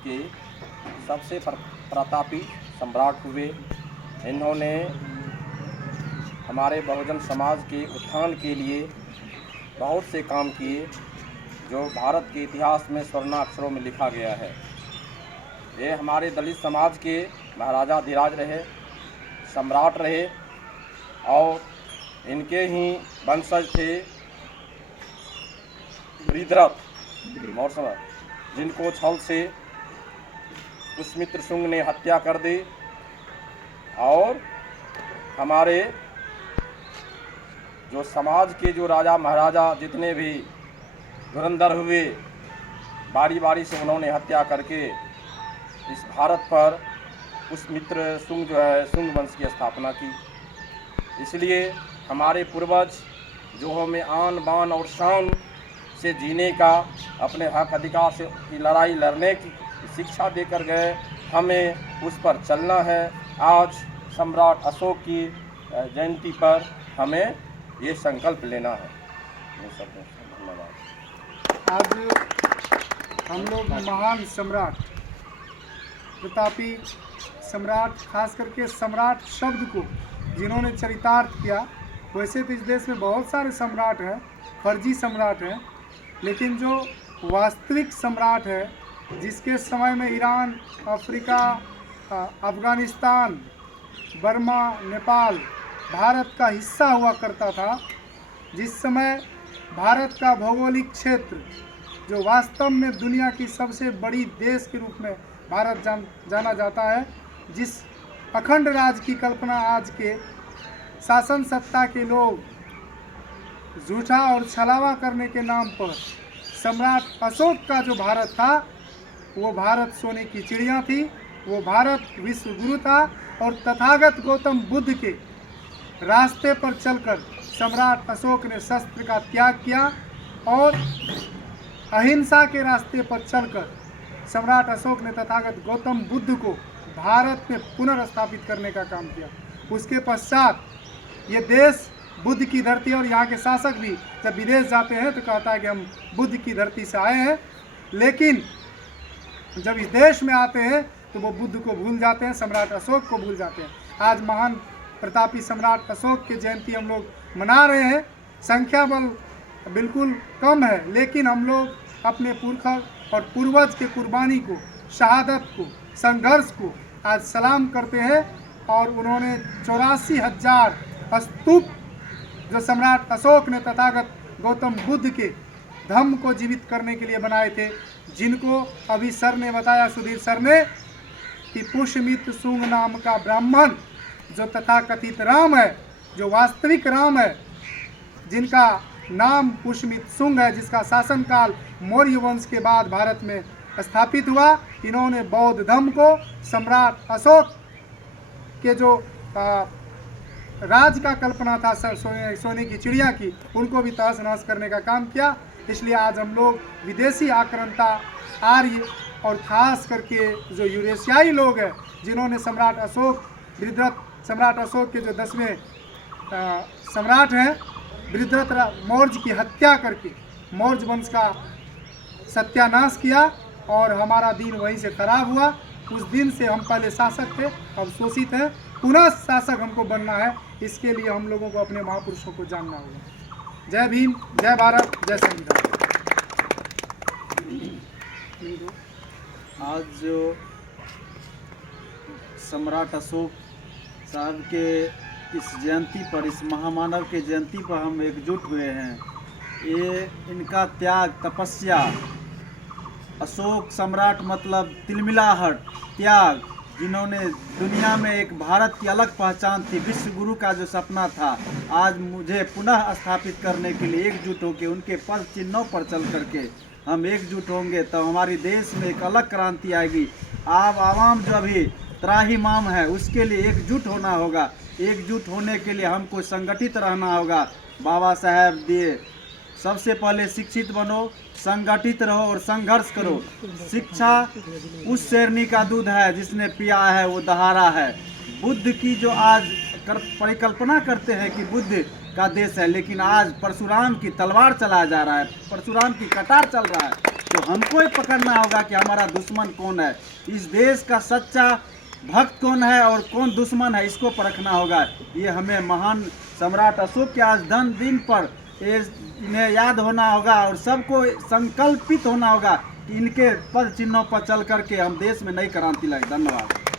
के सबसे प्रतापी सम्राट हुए। इन्होंने हमारे बहुजन समाज के उत्थान के लिए बहुत से काम किए जो भारत के इतिहास में स्वर्णाक्षरों में लिखा गया है। ये हमारे दलित समाज के महाराजा धीराज रहे, सम्राट रहे और इनके ही वंशज थे बृहद्रथ मौर्य, जिनको छल से पुष्यमित्र शुंग ने हत्या कर दी। और हमारे जो समाज के जो राजा महाराजा जितने भी धुरंधर हुए, बारी बारी से उन्होंने हत्या करके इस भारत पर पुष्यमित्र शुंग जो है शुंग वंश की स्थापना की। इसलिए हमारे पूर्वज जो हमें आन बान और शान से जीने का, अपने हक अधिकार से की लड़ाई लड़ने की शिक्षा देकर गए, हमें उस पर चलना है। आज सम्राट अशोक की जयंती पर हमें ये संकल्प लेना है। धन्यवाद। आज हम लोग महान सम्राट, प्रतापी सम्राट, खास करके सम्राट शब्द को जिन्होंने चरितार्थ किया। वैसे तो इस देश में बहुत सारे सम्राट हैं, फर्जी सम्राट हैं, लेकिन जो वास्तविक सम्राट है, जिसके समय में Iran, Africa, Afghanistan, Burma, Nepal Bharat का हिस्सा हुआ करता था, जिस समय भारत का भौगोलिक क्षेत्र जो वास्तव में दुनिया की सबसे बड़ी देश के रूप में भारत जाना जाता है, जिस अखंड राज की कल्पना आज के शासन सत्ता के लोग झूठा और छलावा करने के नाम पर सम्राट अशोक का जो भारत था, वो भारत सोने की चिड़िया थी, वो भारत विश्व गुरु था। और तथागत गौतम बुद्ध के रास्ते पर चलकर सम्राट अशोक ने शस्त्र का त्याग किया और अहिंसा के रास्ते पर चलकर सम्राट अशोक ने तथागत गौतम बुद्ध को भारत में पुनर्स्थापित करने का काम किया। उसके पश्चात ये देश बुद्ध की धरती, और यहाँ के शासक भी जब विदेश जाते हैं तो कहता है कि हम बुद्ध की धरती से आए हैं, लेकिन जब इस देश में आते हैं तो वो बुद्ध को भूल जाते हैं, सम्राट अशोक को भूल जाते हैं। आज महान प्रतापी सम्राट अशोक की जयंती हम लोग मना रहे हैं। संख्या बल बिल्कुल कम है, लेकिन हम लोग अपने पुरखा और पूर्वज के कुर्बानी को, शहादत को, संघर्ष को आज सलाम करते हैं। और उन्होंने 84,000 स्तूप जो सम्राट अशोक ने तथागत गौतम बुद्ध के धम्म को जीवित करने के लिए बनाए थे, जिनको अभी सर ने बताया, सुधीर सर ने, कि पुष्यमित्र शुंग नाम का ब्राह्मण जो तथाकथित राम है, जो वास्तविक राम है, जिनका नाम पुष्यमित्र शुंग है, जिसका शासनकाल मौर्य वंश के बाद भारत में स्थापित हुआ, इन्होंने बौद्ध धर्म को सम्राट अशोक के जो राज का कल्पना था सोने की चिड़िया की, उनको भी तहस नहस करने का काम किया। इसलिए आज हम लोग विदेशी आक्रांता, आर्य और खास करके जो यूरेशियाई लोग हैं, जिन्होंने सम्राट अशोक, बृहद्रथ सम्राट अशोक के जो 10वें सम्राट हैं, बृहद्रथ मौर्य की हत्या करके मौर्य वंश का सत्यानाश किया और हमारा दिन वहीं से खराब हुआ। उस दिन से हम पहले शासक थे, अब शोषित हैं, पुनः शासक हमको बनना है। इसके लिए हम लोगों को अपने महापुरुषों को जानना होगा। जय भीम, जय भारत, जय संविधान। आज जो सम्राट अशोक साहब के इस जयंती पर, इस महामानव के जयंती पर हम एकजुट हुए हैं, ये इनका त्याग, तपस्या, अशोक सम्राट मतलब तिलमिलाहट, त्याग, जिन्होंने दुनिया में एक भारत की अलग पहचान थी, विश्व गुरु का जो सपना था, आज मुझे पुनः स्थापित करने के लिए एकजुट होकर उनके पद चिन्हों पर चल करके हम एकजुट होंगे तो हमारी देश में एक अलग क्रांति आएगी। आप आवाम जो अभी त्राहिमाम है, उसके लिए एकजुट होना होगा। एकजुट होने के लिए हमको संगठित रहना होगा। बाबा साहब दिए, सबसे पहले शिक्षित बनो, संगठित रहो और संघर्ष करो। शिक्षा उस शेरनी का दूध है जिसने पिया है वो दहाड़ा है। बुद्ध की जो आज परिकल्पना करते हैं कि बुद्ध का देश है, लेकिन आज परशुराम की तलवार चलाया जा रहा है, परशुराम की कटार चल रहा है। तो हमको ही पकड़ना होगा कि हमारा दुश्मन कौन है, इस देश का सच्चा भक्त कौन है और कौन दुश्मन है, इसको परखना होगा। ये हमें महान सम्राट अशोक के आज दिन पर इन्हें याद होना होगा और सबको संकल्पित होना होगा कि इनके पद चिन्हों पर चल करके हम देश में नई क्रांति लाए। धन्यवाद।